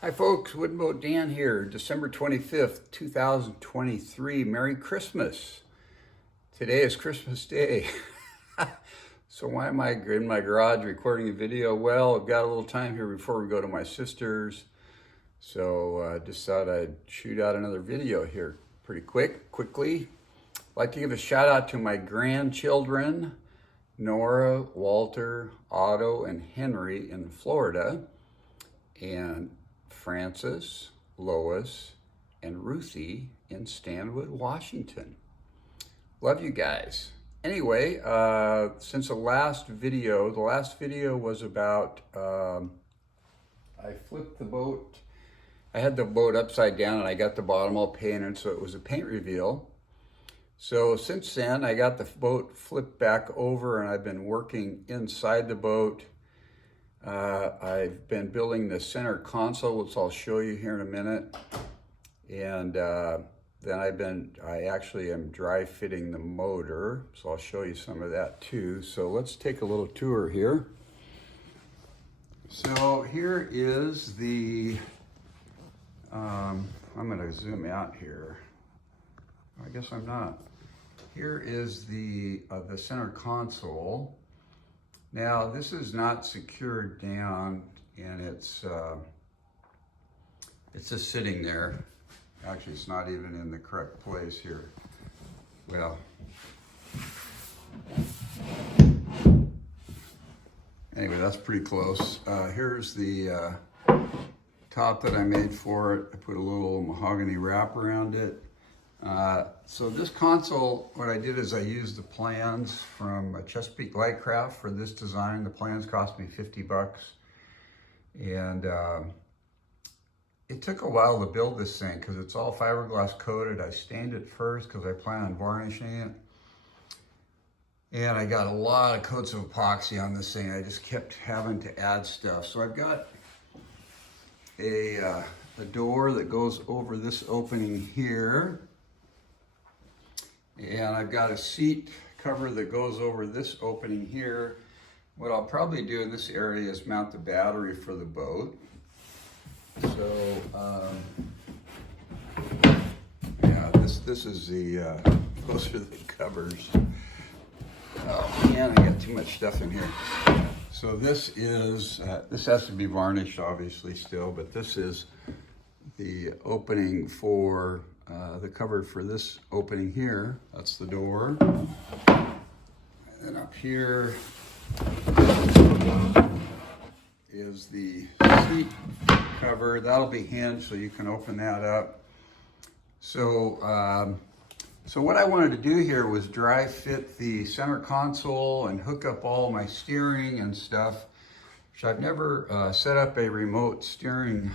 Hi folks, Wooden Boat Dan here, December 25th, 2023. Merry Christmas. Today is Christmas Day. So why am I in my garage recording a video? Well, I've got a little time here before we go to my sister's. So I just thought I'd shoot out another video here pretty quickly. I'd like to give a shout out to my grandchildren, Nora, Walter, Otto, and Henry in Florida, and Francis, Lois, and Ruthie in Stanwood, Washington. Love you guys. Anyway, since the last video was about, I flipped the boat. I had the boat upside down and I got the bottom all painted, so it was a paint reveal. So since then, I got the boat flipped back over and I've been working inside the boat. I've been building the center console, which I'll show you here in a minute. And then I actually am dry fitting the motor, so I'll show you some of that too. So let's take a little tour here. So here is the, I'm gonna zoom out here. I guess I'm not. Here is the center console. Now, this is not secured down, and it's just sitting there. Actually, it's not even in the correct place here. Well, anyway, that's pretty close. Here's the top that I made for it. I put a little mahogany wrap around it. So this console, what I did is I used the plans from Chesapeake Lightcraft for this design. The plans cost me 50 bucks. And it took a while to build this thing because it's all fiberglass coated. I stained it first because I plan on varnishing it. And I got a lot of coats of epoxy on this thing. I just kept having to add stuff. So I've got a door that goes over this opening here. And I've got a seat cover that goes over this opening here. What I'll probably do in this area is mount the battery for the boat. So, yeah, this is the, those are the covers. Oh man, I got too much stuff in here. So this is, this has to be varnished obviously still, but this is the opening for the cover for this opening here. That's the door. And then up here is the seat cover. That'll be hinged so you can open that up. So, so what I wanted to do here was dry fit the center console and hook up all my steering and stuff, which I've never set up a remote steering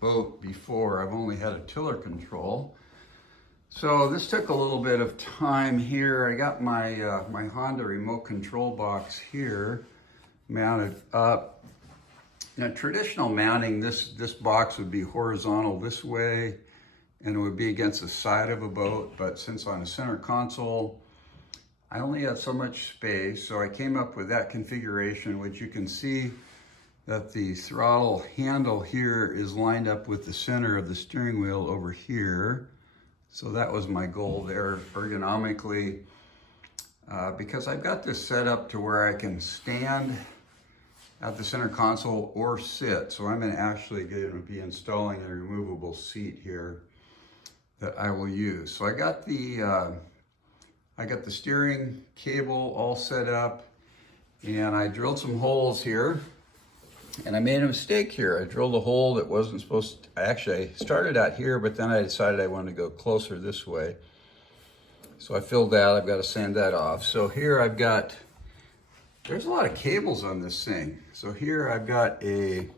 boat before. I've only had a tiller control. So this took a little bit of time here. I got my my Honda remote control box here mounted up. Now, traditional mounting, this box would be horizontal this way and it would be against the side of a boat, but since on a center console, I only have so much space, so I came up with that configuration, which you can see that the throttle handle here is lined up with the center of the steering wheel over here. So that was my goal there ergonomically, because I've got this set up to where I can stand at the center console or sit. So I'm actually going to be installing a removable seat here that I will use. So I got the steering cable all set up, and I drilled some holes here. And I made a mistake here. I drilled a hole that wasn't supposed to, I started out here, but then I decided I wanted to go closer this way. So I filled that, I've got to sand that off. So here I've got, there's a lot of cables on this thing. So here I've got a,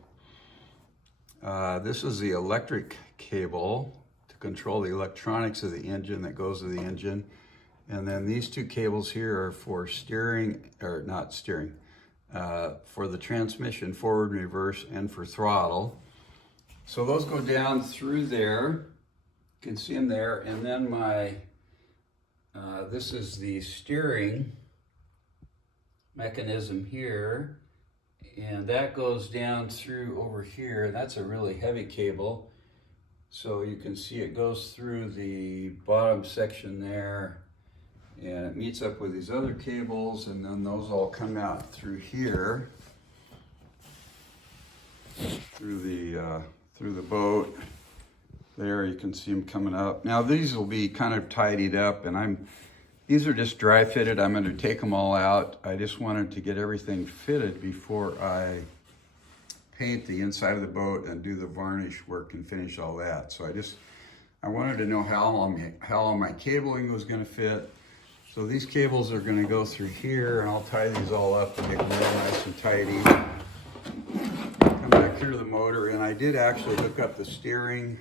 this is the electric cable to control the electronics of the engine that goes to the engine. And then these two cables here are for steering, or not steering, for the transmission, forward and reverse, and for throttle. So those go down through there. You can see them there. And then my, this is the steering mechanism here. And that goes down through over here. That's a really heavy cable. So you can see it goes through the bottom section there, and it meets up with these other cables, and then those all come out through here, through the boat. There you can see them coming up. Now these will be kind of tidied up, and these are just dry fitted. I'm going to take them all out. I just wanted to get everything fitted before I paint the inside of the boat and do the varnish work and finish all that. So I wanted to know how long my cabling was going to fit. So these cables are going to go through here, and I'll tie these all up and make them real nice and tidy. Come back here to the motor, and I did actually hook up the steering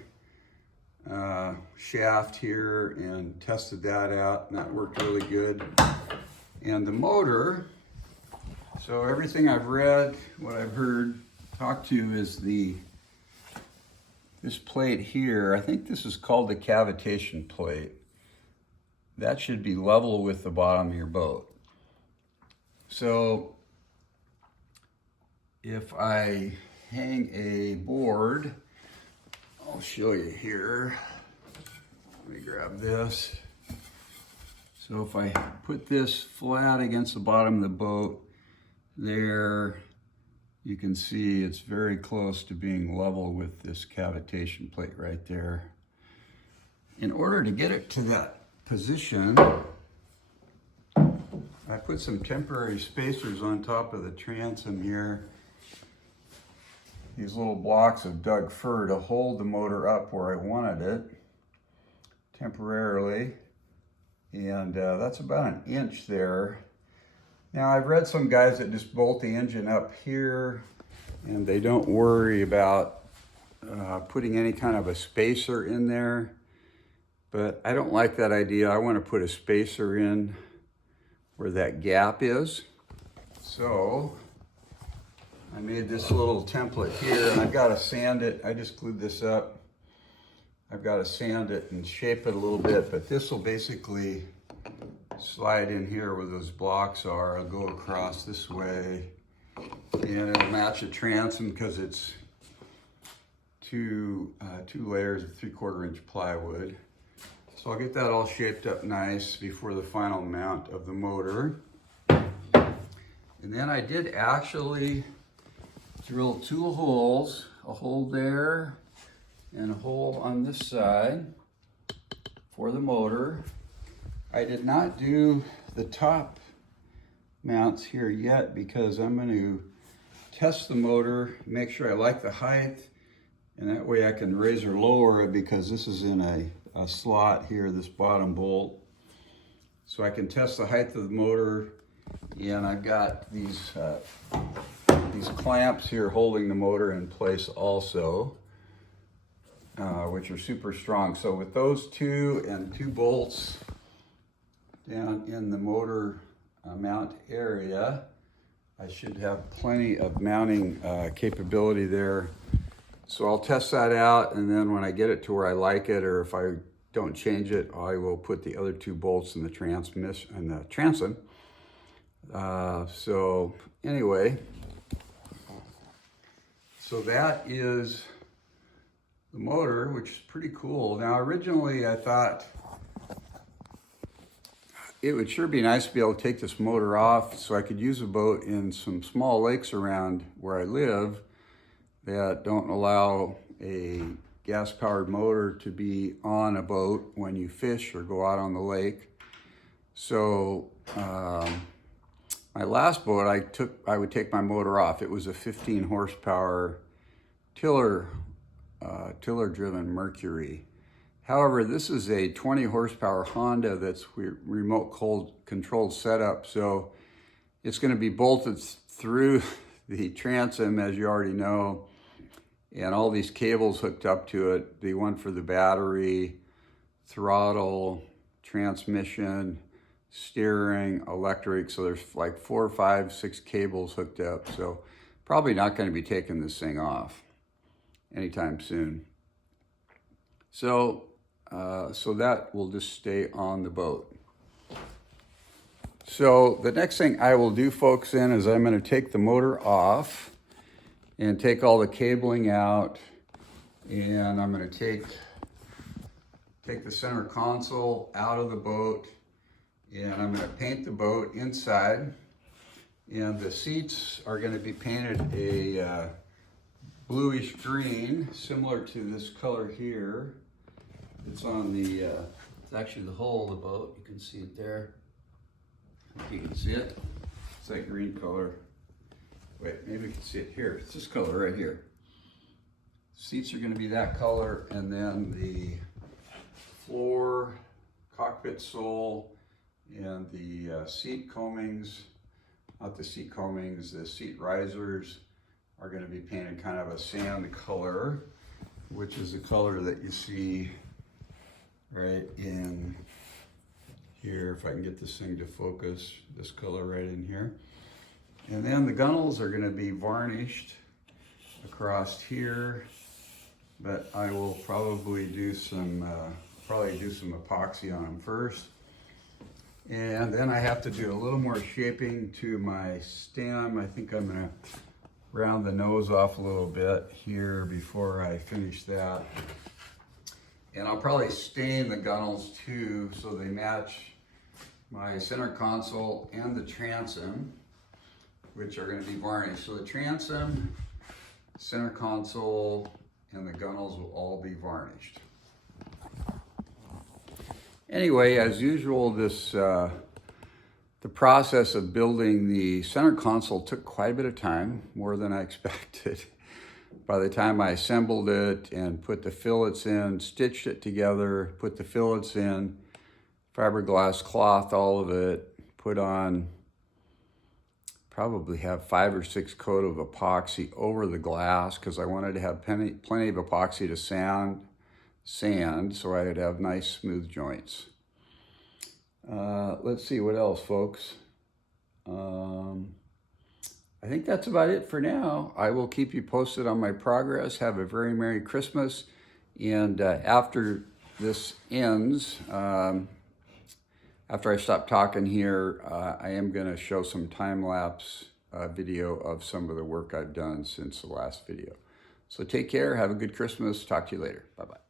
shaft here and tested that out, and that worked really good. And the motor, so everything I've read, what I've heard, talked to is this plate here. I think this is called the cavitation plate. That should be level with the bottom of your boat. So if I hang a board, I'll show you here. Let me grab this. So if I put this flat against the bottom of the boat there, you can see it's very close to being level with this cavitation plate right there. In order to get it to that position, I put some temporary spacers on top of the transom here. These little blocks of Doug fir to hold the motor up where I wanted it temporarily. And that's about an inch there. Now I've read some guys that just bolt the engine up here and they don't worry about putting any kind of a spacer in there. But I don't like that idea. I want to put a spacer in where that gap is. So I made this little template here, and I've got to sand it. I just glued this up. I've got to sand it and shape it a little bit, but this will basically slide in here where those blocks are. I'll go across this way, and it'll match the transom because it's two layers of 3/4 inch plywood. So I'll get that all shaped up nice before the final mount of the motor. And then I did actually drill 2 holes, a hole there and a hole on this side for the motor. I did not do the top mounts here yet because I'm going to test the motor, make sure I like the height, and that way I can raise or lower it because this is in a slot here, this bottom bolt. So I can test the height of the motor, and I've got these clamps here holding the motor in place also, which are super strong. So with those 2 and 2 bolts down in the motor mount area, I should have plenty of mounting capability there. So I'll test that out, and then when I get it to where I like it, or if I don't change it, I will put the other 2 bolts in the transom. So anyway, so that is the motor, which is pretty cool. Now originally I thought it would sure be nice to be able to take this motor off so I could use a boat in some small lakes around where I live that don't allow a gas-powered motor to be on a boat when you fish or go out on the lake. So my last boat, I would take my motor off. It was a 15 horsepower tiller-driven Mercury. However, this is a 20 horsepower Honda that's remote controlled setup, so it's going to be bolted through the transom, as you already know, and all these cables hooked up to it, the one for the battery, throttle, transmission, steering, electric. So there's like 4, 5, 6 cables hooked up. So probably not going to be taking this thing off anytime soon. So that will just stay on the boat. So the next thing I will do, folks, then is I'm going to take the motor off and take all the cabling out, and I'm going to take the center console out of the boat, and I'm going to paint the boat inside, and the seats are going to be painted a bluish green, similar to this color here. It's on the, it's actually the hull of the boat. You can see it there. If you can see it, it's that green color. Wait, maybe you can see it here. It's this color right here. Seats are going to be that color, and then the floor, cockpit sole, and the seat combings, not the seat combings, the seat risers are going to be painted kind of a sand color, which is the color that you see right in here. If I can get this thing to focus, this color right in here. And then the gunnels are going to be varnished across here, but I will probably do some epoxy on them first. And then I have to do a little more shaping to my stem. I think I'm going to round the nose off a little bit here before I finish that. And I'll probably stain the gunnels too, so they match my center console and the transom, which are going to be varnished. So the transom, center console, and the gunnels will all be varnished. Anyway, as usual, the process of building the center console took quite a bit of time, more than I expected. By the time I assembled it and put the fillets in, stitched it together, put the fillets in, fiberglass cloth, all of it, put on, probably have 5 or 6 coat of epoxy over the glass because I wanted to have plenty of epoxy to sand so I would have nice smooth joints. Let's see what else, folks. I think that's about it for now. I will keep you posted on my progress. Have a very Merry Christmas. And after this ends, after I stop talking here, I am going to show some time-lapse video of some of the work I've done since the last video. So take care. Have a good Christmas. Talk to you later. Bye-bye.